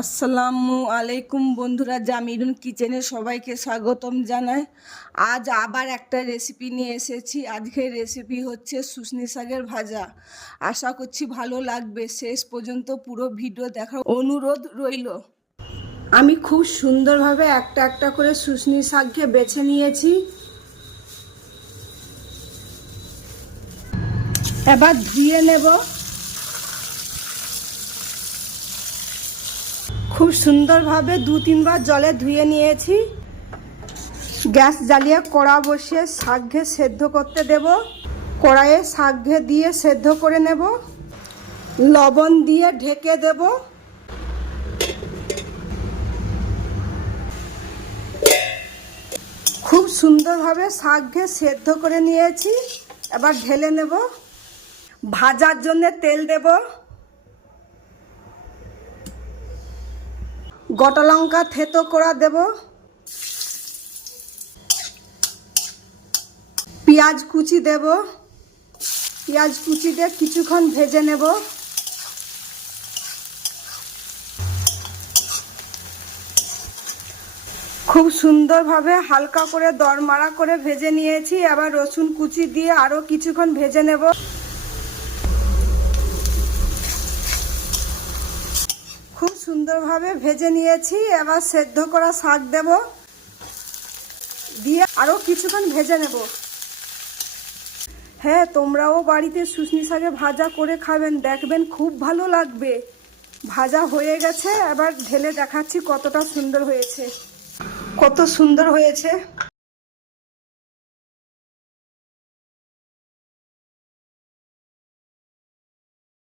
আসসালামু আলাইকুম বন্ধুরা, জামিরুন কিচেনে সবাইকে স্বাগতম জানাই। আজ আবার একটা রেসিপি নিয়ে এসেছি। আজকের রেসিপি হচ্ছে শুশনি শাকের ভাজা। আশা করছি ভালো লাগবে। শেষ পর্যন্ত পুরো ভিডিও দেখার অনুরোধ রইল। আমি খুব সুন্দরভাবে একটা একটা করে শুশনি শাককে বেছে নিয়েছি। এবার ধুয়ে নেব। খুব সুন্দরভাবে 2-3 বার জলে ধুয়ে নিয়েছি। গ্যাস জ্বালিয়ে কড়া বসিয়ে শাকঘে সেদ্ধ করতে দেব। কড়াইয়ে শাকঘে দিয়ে সেদ্ধ করে নেব। লবণ দিয়ে ঢেকে দেব। খুব সুন্দরভাবে শাকঘে সেদ্ধ করে নিয়েছি। এবার ঢেলে নেব। ভাজার জন্য তেল দেব। গোটা লঙ্কা থেতো করা দেব। পেঁয়াজ কুচি দেব। পেঁয়াজ কুচি দিয়ে কিছুক্ষণ ভেজে নেব। খুব সুন্দরভাবে হালকা করে দরমাড়া করে ভেজে নিয়েছি। আবার রসুন কুচি দিয়ে আরও কিছুক্ষণ ভেজে নেব। খুব সুন্দরভাবে ভেজে নিয়েছি। এবার সেদ্ধ করা শাক দেব, দিয়ে আরও কিছুক্ষণ ভেজে নেব। হ্যাঁ, তোমরাও বাড়িতে শুশনি শাকে ভাজা করে খাবেন, দেখবেন খুব ভালো লাগবে। ভাজা হয়ে গেছে, এবার ঢেলে দেখাচ্ছি কতটা সুন্দর হয়েছে। কত সুন্দর হয়েছে।